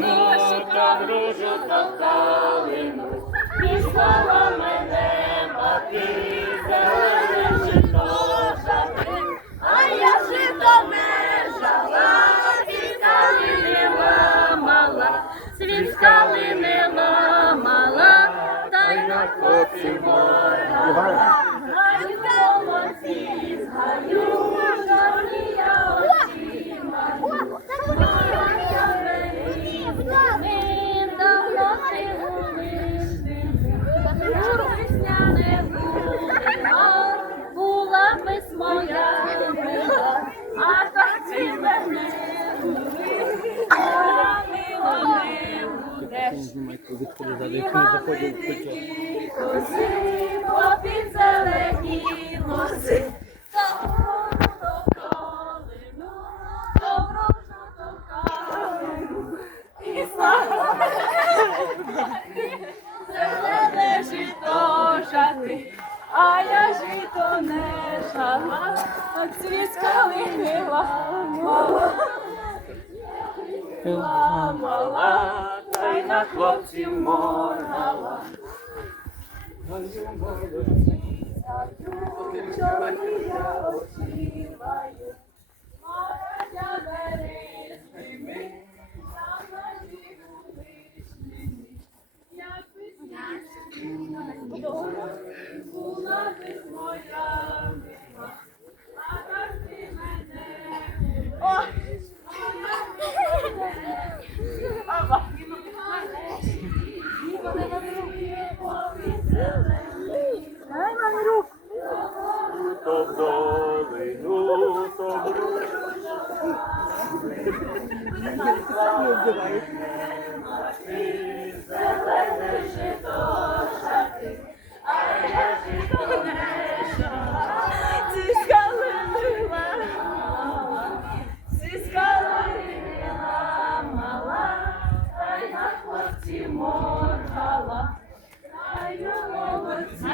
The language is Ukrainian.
калину, то дружу, то калину. Післала мене мати, зелене жито жати, а я жито не жала, і калини ламала, світ калини ламала, та й на хлопці моргала. Будеш. Бігали коси, попід зелені лоси, то калину, то врожу, то калину. І слава зелене жито жати, а я жито не жала, а цвіт калини ламала. Ламала, та й на хлопців моргала. Була би моя мила, а так ти мене. Ой! Ава. Дай мамі руку. То в долину, то в Ці скали мала, ці скали мала, та й на хлопці моргала. Аю молодці,